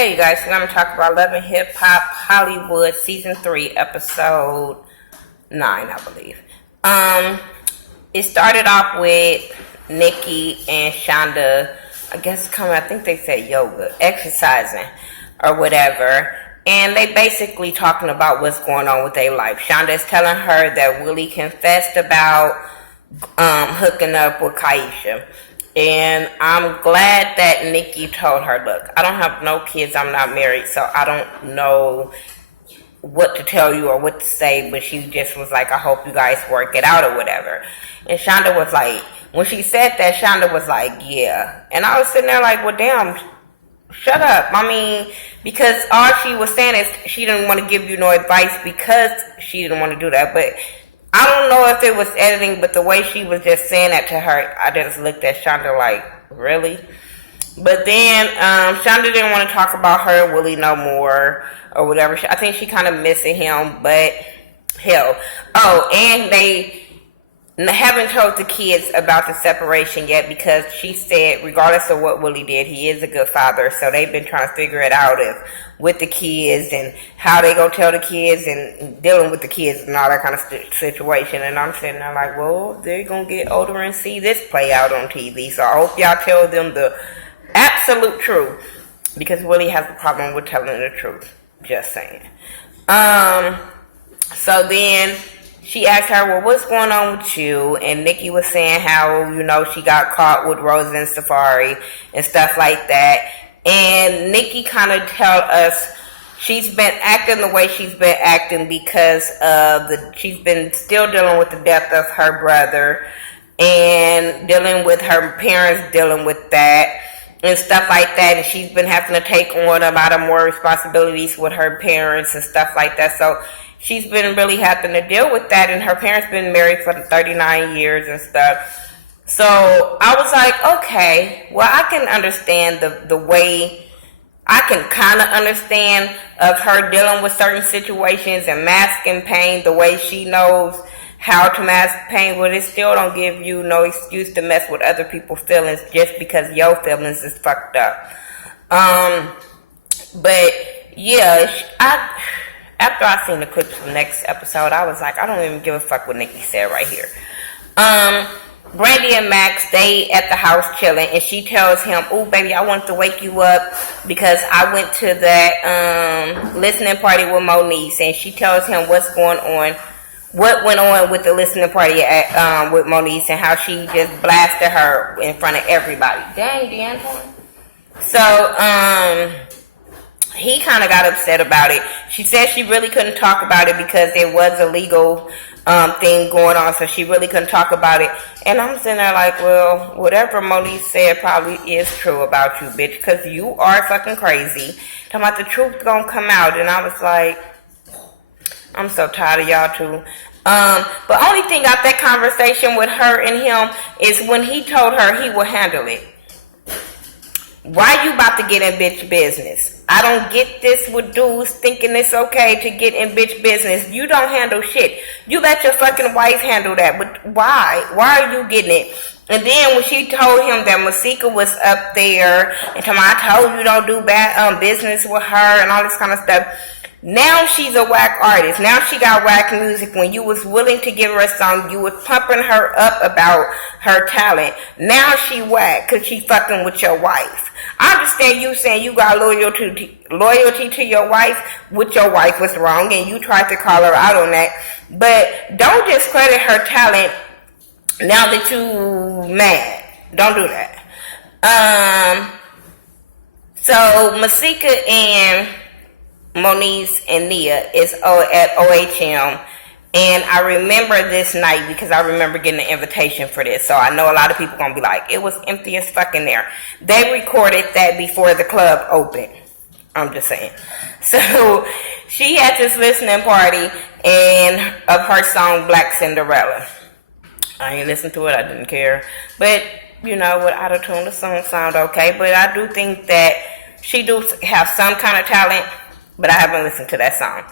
Hey you guys, and I'm talking about Love and Hip Hop Hollywood Season 3, Episode 9, I believe. It started off with Nikki and Shonda, I think they said yoga, exercising, or whatever. And they basically talking about what's going on with their life. Shonda is telling her that Willie confessed about hooking up with Kaisha. And I'm glad that Nikki told her, look, I don't have no kids, I'm not married, so I don't know what to tell you or what to say, but she just was like, I hope you guys work it out or whatever. And Shonda was like, when she said that, Shonda was like, yeah. And I was sitting there like, well, damn, shut up. I mean, because all she was saying is she didn't want to give you no advice because she didn't want to do that, but I don't know if it was editing, but the way she was just saying that to her, I just looked at Shonda like, really? But then Shonda didn't want to talk about her and Willie no more or whatever. I think she kind of missing him, but hell. Oh, and they haven't told the kids about the separation yet because she said, regardless of what Willie did, he is a good father. So they've been trying to figure it out with the kids and how they gonna tell the kids and dealing with the kids and all that kind of situation. And I'm sitting there like, well, they're gonna get older and see this play out on TV. So I hope y'all tell them the absolute truth because Willie has a problem with telling the truth. Just saying. So then she asked her, well, what's going on with you? And Nikki was saying how, she got caught with Rose and Safari and stuff like that. And Nikki kind of tell us she's been acting the way she's been acting because of she's been still dealing with the death of her brother and dealing with her parents dealing with that and stuff like that. And she's been having to take on a lot of more responsibilities with her parents and stuff like that. So she's been really having to deal with that, and her parents been married for 39 years and stuff. So I was like, okay, well, I can understand the way, I can kind of understand of her dealing with certain situations and masking pain the way she knows how to mask pain, but it still don't give you no excuse to mess with other people's feelings just because your feelings is fucked up. But yeah, after I seen the clips from the next episode, I was like, I don't even give a fuck what Nikki said right here. Brandy and Max, they at the house chilling, and she tells him, oh, baby, I wanted to wake you up because I went to that listening party with Moniece, and she tells him what went on with the listening party with Moniece and how she just blasted her in front of everybody. Dang, DeAntoine. So, he kind of got upset about it. She said she really couldn't talk about it because there was a legal thing going on, so she really couldn't talk about it. And I'm sitting there like, well, whatever Moniece said probably is true about you, bitch, because you are fucking crazy. Talking about the truth gonna come out, and I was like, I'm so tired of y'all too. But only thing out that conversation with her and him is when he told her he would handle it. Why you about to get in bitch business? I don't get this with dudes thinking it's okay to get in bitch business. You don't handle shit. You let your fucking wife handle that. But why? Why are you getting it? And then when she told him that Masika was up there and told me, I told you don't do bad business with her and all this kind of stuff. Now she's a whack artist. Now she got whack music. When you was willing to give her a song, you was pumping her up about her talent. Now she whack because she fucking with your wife. I understand you saying you got loyalty to your wife, which your wife was wrong, and you tried to call her out on that. But don't discredit her talent now that you mad. Don't do that. So Masika and Moniece and Nia is at OHM, and I remember this night because I remember getting an invitation for this, so I know a lot of people gonna be like, it was empty as fuck in there. They recorded that before the club opened. I'm just saying. So she had this listening party and of her song Black Cinderella. I ain't listened to it, I didn't care, but with auto-tune the song sound okay. But I do think that she do have some kind of talent, but I haven't listened to that song.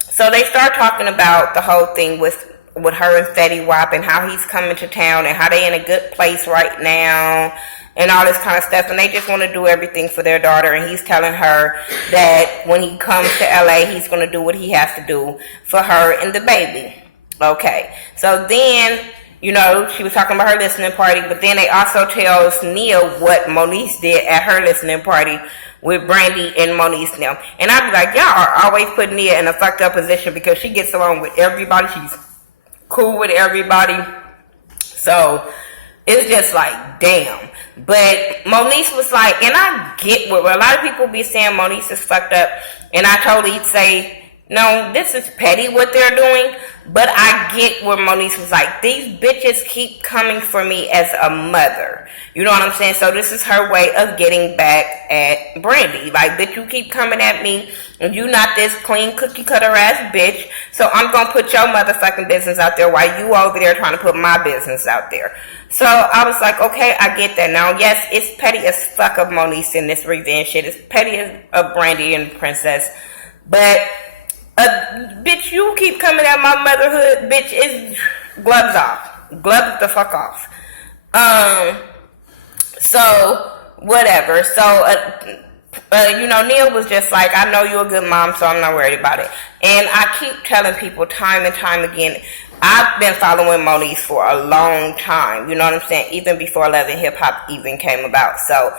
So they start talking about the whole thing with her and Fetty Wap and how he's coming to town and how they in a good place right now and all this kind of stuff, and they just want to do everything for their daughter, and he's telling her that when he comes to LA, he's going to do what he has to do for her and the baby. Okay, so then, you know, she was talking about her listening party, but then they also tells Nia what Moniece did at her listening party with Brandy and Moniece now. And I'd be like, y'all are always putting Nia in a fucked up position because she gets along with everybody. She's cool with everybody. So it's just like, damn. But Moniece was like, and I get what a lot of people be saying Moniece is fucked up. And I totally say, no, this is petty what they're doing. But I get where Moniece was like, these bitches keep coming for me as a mother. You know what I'm saying? So this is her way of getting back at Brandy. Like, bitch, you keep coming at me, and you not this clean cookie cutter ass bitch. So I'm going to put your motherfucking business out there while you over there trying to put my business out there. So I was like, okay, I get that. Now, yes, it's petty as fuck of Moniece in this revenge shit. It's petty as of Brandy and Princess. But... bitch, you keep coming at my motherhood, bitch, it's gloves off. Gloves the fuck off. So, whatever. So, you know, Neil was just like, I know you're a good mom, so I'm not worried about it. And I keep telling people time and time again, I've been following Moniece for a long time. You know what I'm saying? Even before Love and Hip Hop even came about. So,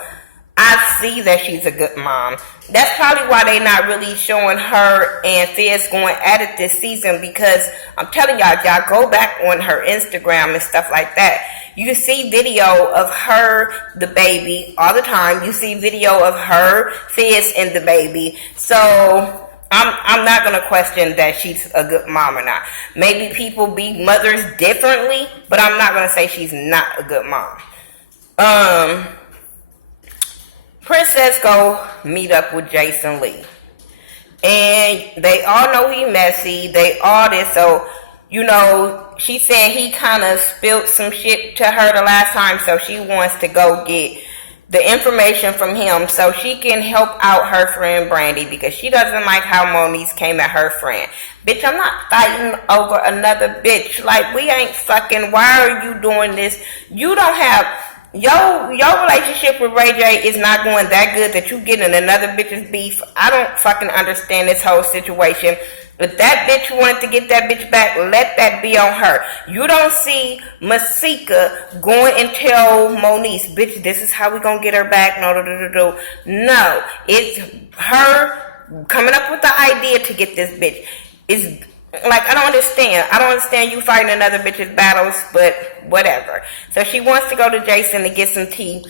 I see that she's a good mom. That's probably why they're not really showing her and Fizz going at it this season, because I'm telling y'all go back on her Instagram and stuff like that. You see video of her, the baby, all the time. You see video of her, Fizz, and the baby. So I'm not going to question that she's a good mom or not. Maybe people be mothers differently, but I'm not going to say she's not a good mom. Princess go meet up with Jason Lee. And they all know he messy. They all this. So, you know, she said he kind of spilled some shit to her the last time. So she wants to go get the information from him so she can help out her friend Brandy, because she doesn't like how Moniece came at her friend. Bitch, I'm not fighting over another bitch. Like, we ain't fucking. Why are you doing this? You don't have... Your relationship with Ray J is not going that good that you getting another bitch's beef. I don't fucking understand this whole situation. If that bitch wanted to get that bitch back, let that be on her. You don't see Masika going and tell Moniece, bitch, this is how we gonna get her back. No, it's her coming up with the idea to get this bitch. It's like, I don't understand you fighting another bitch's battles, but whatever. So she wants to go to Jason to get some tea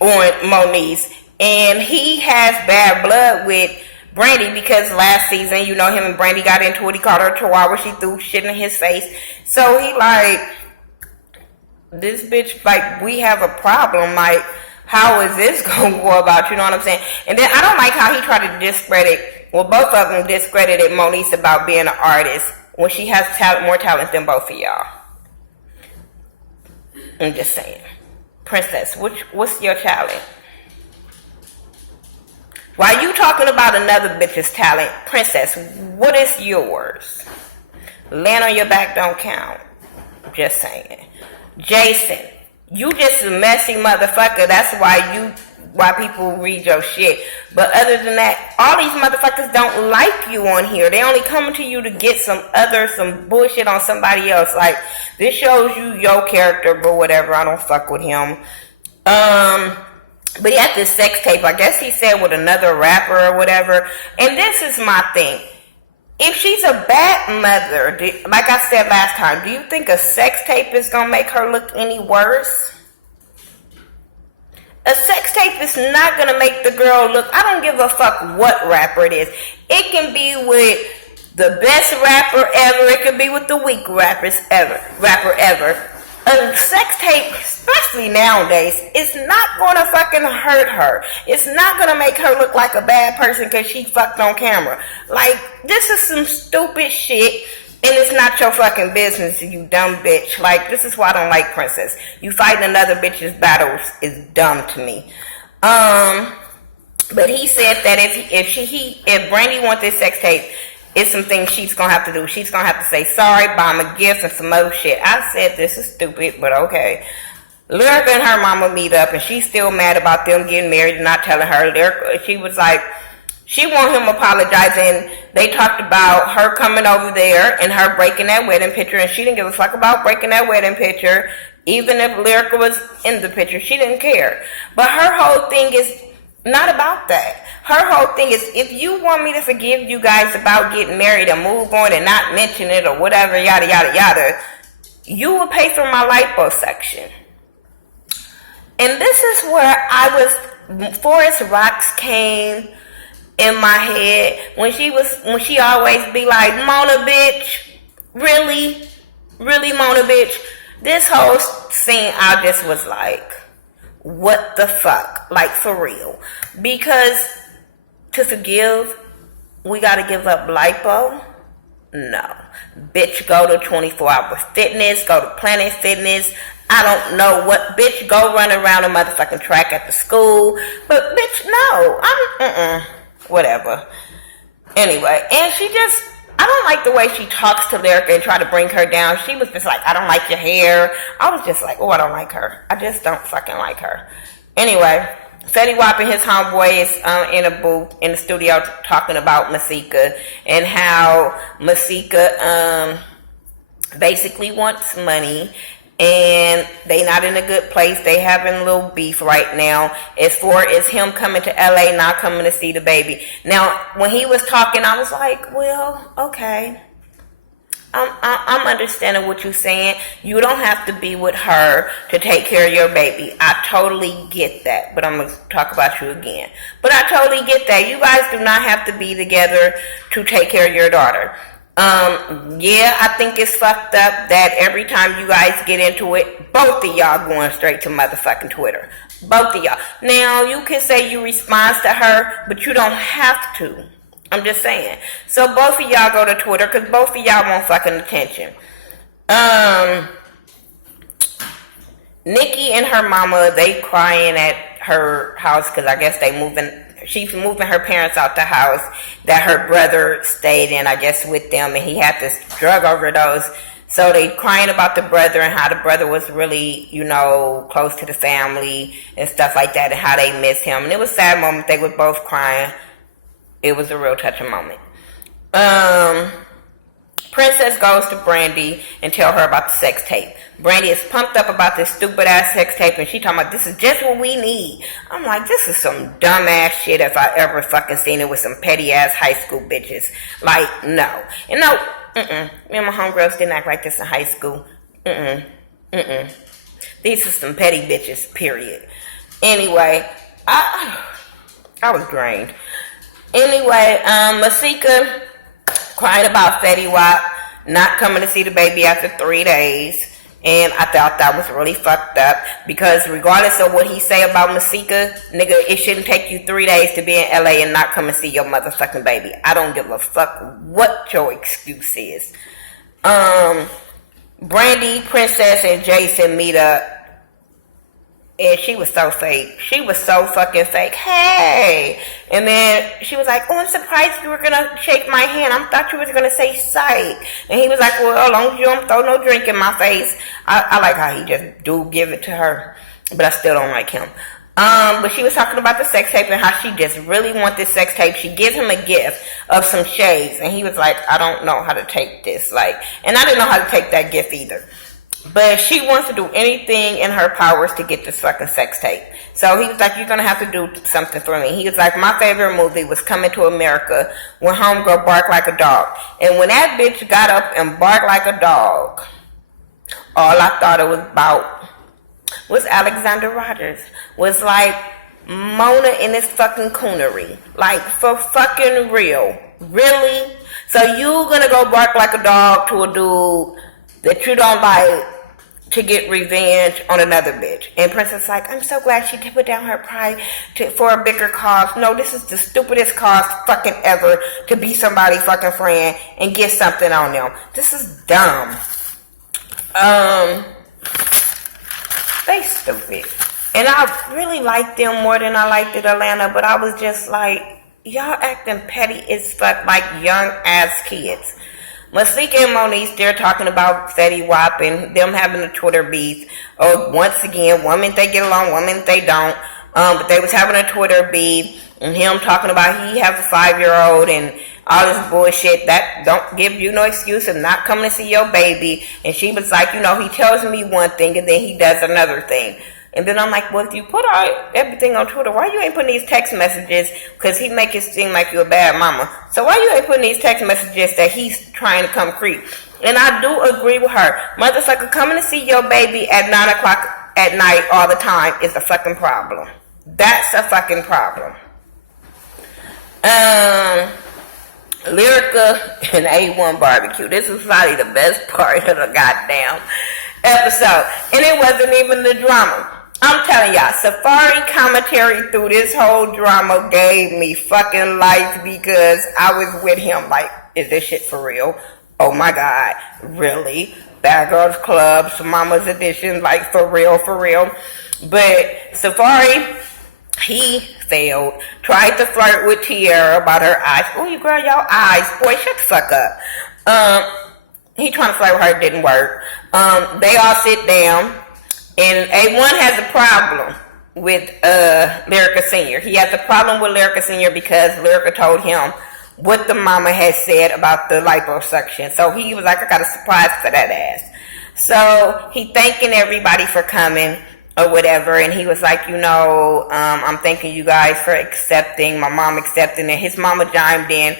on Moniece. And he has bad blood with Brandy because last season, you know, him and Brandy got into it. He called her a chihuahua. She threw shit in his face. So he like, this bitch, like, we have a problem. Like, how is this going to go about? You know what I'm saying? And then I don't like how he tried to discredit... Well, both of them discredited Moniece about being an artist when she has more talent than both of y'all. I'm just saying. Princess, what's your talent? While you talking about another bitch's talent, Princess, what is yours? Land on your back don't count. Just saying. Jason, you just a messy motherfucker. That's why people read your shit. But other than that, all these motherfuckers don't like you on here. They only coming to you to get some bullshit on somebody else. Like, this shows you your character, but whatever. I don't fuck with him. But he had this sex tape, I guess he said, with another rapper or whatever. And this is my thing. If she's a bad mother, like I said last time, do you think a sex tape is going to make her look any worse? A sex tape is not going to make the girl look... I don't give a fuck what rapper it is. It can be with the best rapper ever. It can be with the weak rapper ever. A sex tape, especially nowadays, is not going to fucking hurt her. It's not going to make her look like a bad person because she fucked on camera. Like, this is some stupid shit. And it's not your fucking business, you dumb bitch. Like, this is why I don't like Princess. You fighting another bitch's battles is dumb to me. But he said that if Brandy wants this sex tape, it's some things she's gonna have to do. She's gonna have to say sorry, buy him a gift, and some other shit. I said this is stupid, but okay. Lyrica and her mama meet up, and she's still mad about them getting married and not telling her. Lyrica, she was like, she want him apologizing. They talked about her coming over there and her breaking that wedding picture, and she didn't give a fuck about breaking that wedding picture. Even if Lyrica was in the picture, she didn't care. But her whole thing is not about that. Her whole thing is, if you want me to forgive you guys about getting married and move on and not mention it or whatever, yada, yada, yada, you will pay for my liposuction. And this is where I was, Forest Rocks came in my head when she always be like, Mona bitch, really Mona bitch. This whole scene, I just was like, what the fuck, like for real? Because to forgive, we gotta give up lipo? No, bitch, go to 24-hour fitness, go to Planet Fitness. I don't know what, bitch, go run around a motherfucking track at the school. But bitch, no, whatever. Anyway, and she just, I don't like the way she talks to Lyrica and try to bring her down. She was just like, I don't like your hair. I was just like, oh, I don't like her. I just don't fucking like her. Anyway, Fetty Wap and his homeboy is in a booth in the studio talking about Masika and how Masika basically wants money. And they not in a good place. They having a little beef right now as far as him coming to LA, not coming to see the baby. Now, when he was talking, I was like, well, okay. I'm understanding what you're saying. You don't have to be with her to take care of your baby. I totally get that. But I'm going to talk about you again. But I totally get that. You guys do not have to be together to take care of your daughter. Yeah, I think it's fucked up that every time you guys get into it, both of y'all going straight to motherfucking Twitter. Both of y'all. Now, you can say you respond to her, but you don't have to. I'm just saying. So both of y'all go to Twitter, because both of y'all want fucking attention. Nikki and her mama, they crying at her house, because I guess she's moving her parents out the house that her brother stayed in, I guess, with them, and he had this drug overdose. So they crying about the brother and how the brother was really, close to the family and stuff like that, and how they miss him. And it was a sad moment. They were both crying. It was a real touching moment. Princess goes to Brandy and tell her about the sex tape. Brandy is pumped up about this stupid ass sex tape, and she talking about this is just what we need. I'm like, this is some dumb ass shit if I ever fucking seen it with some petty ass high school bitches. Like, no. And no, me and my homegirls didn't act like this in high school. These are some petty bitches, period. Anyway, I was drained. Anyway, Masika crying about Fetty Wap not coming to see the baby after 3 days. And I thought that was really fucked up, because regardless of what he say about Masika, nigga, it shouldn't take you 3 days to be in LA and not come and see your motherfucking baby. I don't give a fuck what your excuse is. Brandy, Princess, and Jason meet up. And she was so fake. She was so fucking fake. Hey! And then she was like, oh, I'm surprised you were going to shake my hand. I thought you was going to say psych. And he was like, well, as long as you don't throw no drink in my face. I like how he just do give it to her. But I still don't like him. But she was talking about the sex tape and how she just really want this sex tape. She gives him a gift of some shades. And he was like, I don't know how to take this. And I didn't know how to take that gift either. But she wants to do anything in her powers to get this fucking sex tape. So he was like, you're going to have to do something for me. He was like, my favorite movie was Coming to America, when homegirl barked like a dog. And when that bitch got up and barked like a dog, all I thought it was about was Alexander Rogers. Was like Mona in this fucking coonery. Like, for fucking real. Really? So you going to go bark like a dog to a dude that you don't like to get revenge on another bitch. And Princess like, I'm so glad she put down her pride for a bigger cause. No, this is the stupidest cause fucking ever, to be somebody's fucking friend and get something on them. This is dumb. They stupid. And I really liked them more than I liked Atlanta, but I was just like, y'all acting petty as fuck, like young ass kids. Masika and Monique, they're talking about Fetty Wap and them having a Twitter beef. Or once again, one minute they get along, one minute they don't. But they was having a Twitter beef, and him talking about he has a 5-year-old and all this bullshit. That don't give you no excuse of not coming to see your baby. And she was like, he tells me one thing and then he does another thing. And then I'm like, well, if you put everything on Twitter, why you ain't putting these text messages? Because he make it seem like you're a bad mama. So why you ain't putting these text messages that he's trying to come creep? And I do agree with her. Motherfucker, coming to see your baby at 9 o'clock at night all the time is a fucking problem. That's a fucking problem. Lyrica and A1 barbecue. This is probably the best part of the goddamn episode. And it wasn't even the drama. I'm telling y'all, Safari commentary through this whole drama gave me fucking life because I was with him like, is this shit for real? Oh my God, really? Bad Girls Club, Mama's Edition, like for real, for real. But Safari, he failed. Tried to flirt with Tierra about her eyes. Oh, you girl, your eyes. Boy, shut the fuck up. He trying to flirt with her, didn't work. They all sit down. And A1 has a problem with Lyrica Sr. He has a problem with Lyrica Sr. because Lyrica told him what the mama had said about the liposuction. So he was like, I got a surprise for that ass. So he thanking everybody for coming or whatever. And he was like, I'm thanking you guys for accepting, my mom accepting it. His mama chimed in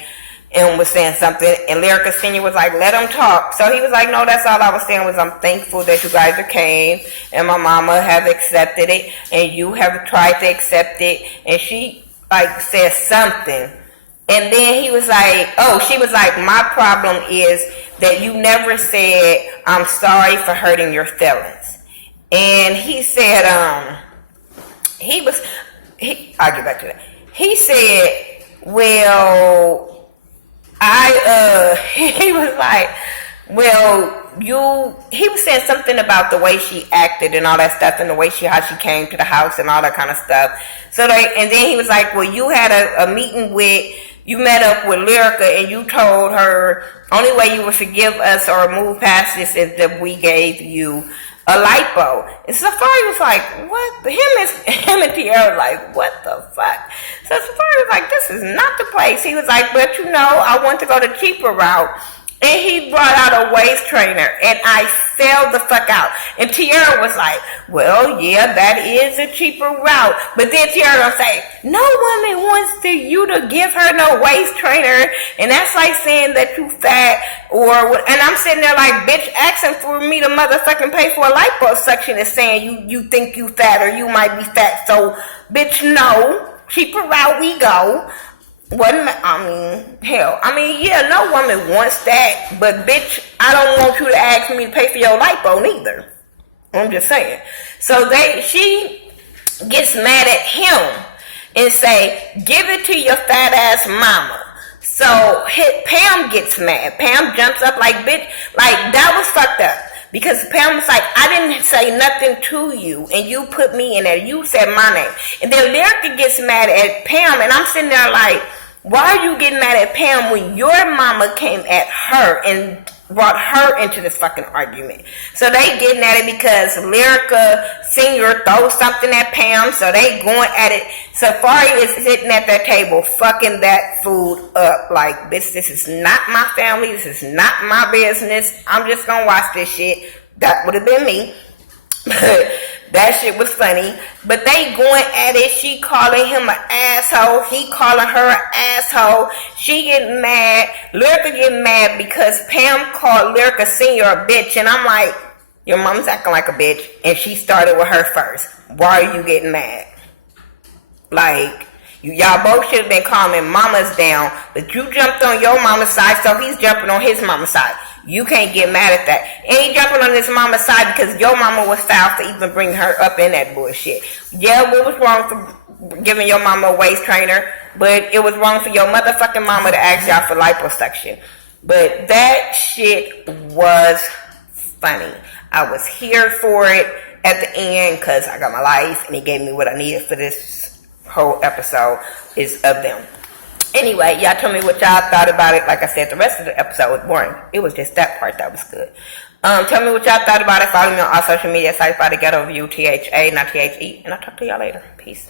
and was saying something, and Lyrica Sr. was like, let him talk. So he was like, no, that's all I was saying was I'm thankful that you guys came, and my mama have accepted it, and you have tried to accept it, and she, said something. And then he was like, she was like, my problem is that you never said, I'm sorry for hurting your feelings. And he said, I'll get back to that. He said, well, he was like, he was saying something about the way she acted and all that stuff and the way how she came to the house and all that kind of stuff. So and then he was like, well, you had a meeting you met up with Lyrica and you told her only way you would forgive us or move past this is that we gave you a lipo. And Safari was like, what? Him and Tierra was like, what the fuck? So Safari was like, this is not the place. He was like, but I want to go the cheaper route. And he brought out a waist trainer, and I fell the fuck out. And Tierra was like, well, yeah, that is a cheaper route. But then Tierra will say, no woman wants you to give her no waist trainer. And that's like saying that you fat and I'm sitting there like, bitch, asking for me to motherfucking pay for a liposuction is saying you think you fat or you might be fat. So, bitch, no. Cheaper route we go. Yeah, no woman wants that, but bitch, I don't want you to ask me to pay for your lipo neither. I'm just saying. So she gets mad at him and say, give it to your fat ass mama. So Pam gets mad. Pam jumps up like, bitch, that was fucked up. Because Pam was like, I didn't say nothing to you, and you put me in there. You said my name. And then Lyrica gets mad at Pam, and I'm sitting there like, why are you getting mad at Pam when your mama came at her and brought her into this fucking argument? So they getting at it because Lyrica Sr. throws something at Pam, so they going at it. Safari is sitting at that table fucking that food up like, bitch, this is not my family, this is not my business, I'm just gonna watch this shit. That would have been me. That shit was funny. But they going at it. She calling him an asshole. He calling her an asshole. She getting mad. Lyrica getting mad because Pam called Lyrica Sr. a bitch. And I'm like, your mom's acting like a bitch. And she started with her first. Why are you getting mad? Like, y'all both should have been calming mamas down. But you jumped on your mama's side, so he's jumping on his mama's side. You can't get mad at that. And he jumping on his mama's side because your mama was foul to even bring her up in that bullshit. Yeah, what was wrong for giving your mama a waist trainer? But it was wrong for your motherfucking mama to ask y'all for liposuction. But that shit was funny. I was here for it at the end because I got my life and he gave me what I needed for this whole episode is of them. Anyway, y'all tell me what y'all thought about it. Like I said, the rest of the episode was boring. It was just that part that was good. Tell me what y'all thought about it. Follow me on all social media sites by Thaghettoview, THA, not THE. And I'll talk to y'all later. Peace.